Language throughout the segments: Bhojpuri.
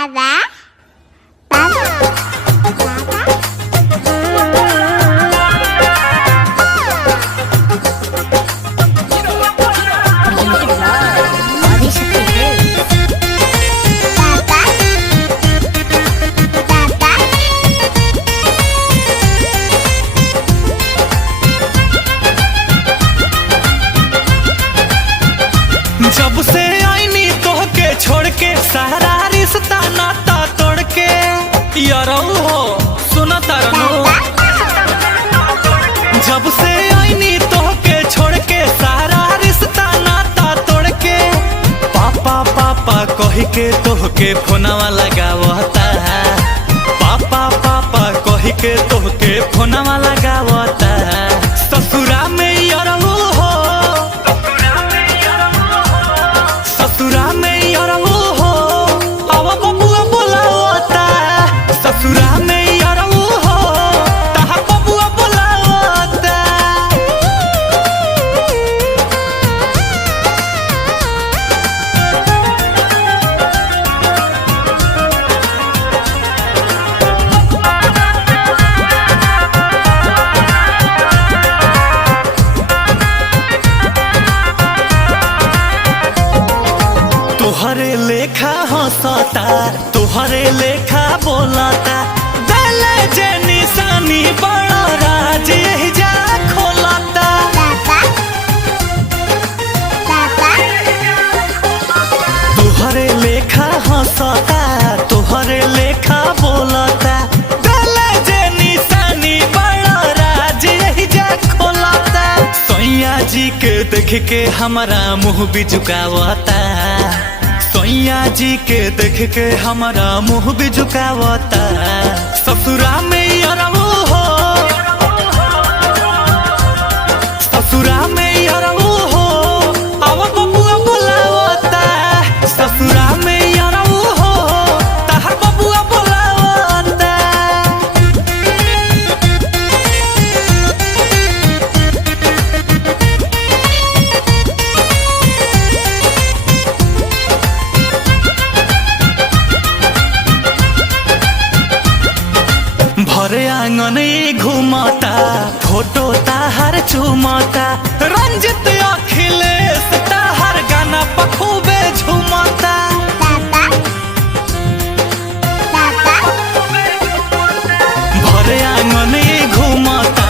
Baba. जब से आईनी तोहके छोड़ के सारा रिश्ता नाता तोड़ के यारऊ हो सुना तारनो। जब से आईनी तोहके छोड़ के सारा रिश्ता नाता तोड़ के पापा पापा कह के तोहके फोनवा लगावता। पापा पापा कह के तोहके फोनवा लगावता। ससुरा में यारऊ हो ससुरा में यारऊ हो अब बबुआ बोलावता। ससुरा में यारऊ हो तहा बबुआ बोलावता। तोहरे लेखा हंसता तोहरे लेखा बोलता। दले जे निशानी बड़ा राज यही जा खोलता। तोहरे लेखा हंसता तोहरे लेखा बोलता। दले जे निशानी बड़ा राज यही जा खोलता। सैया जी के देख के हमारा मुंह भी झुकावता। सैया जी के देख के हमारा मुंह भी झुकावता। ससुरा में यारऊ हो ससुरा में यारऊ हो अब बबुआ बोलावता। ससुरा में यारऊ हो तहार बबुआ बोलावता। भरे आंगन घूमता फोटो ताहार चुमता। रंजित अखिलेश ताहार गाना पखूबे झुमता। भरे आंगन घूमता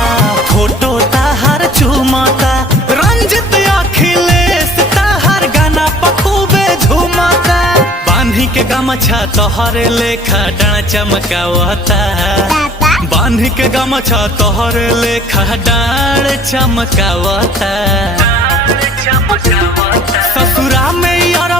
फोटो ताहार चुमता। रंजित अखिलेश ताहार गाना पखूबे झुमता। बांधी के गमछा तोहरे लेखा डाँड चमकावता। बांध के गमछा तोहरे लेखा डाँड चमकावता। ससुरा में यार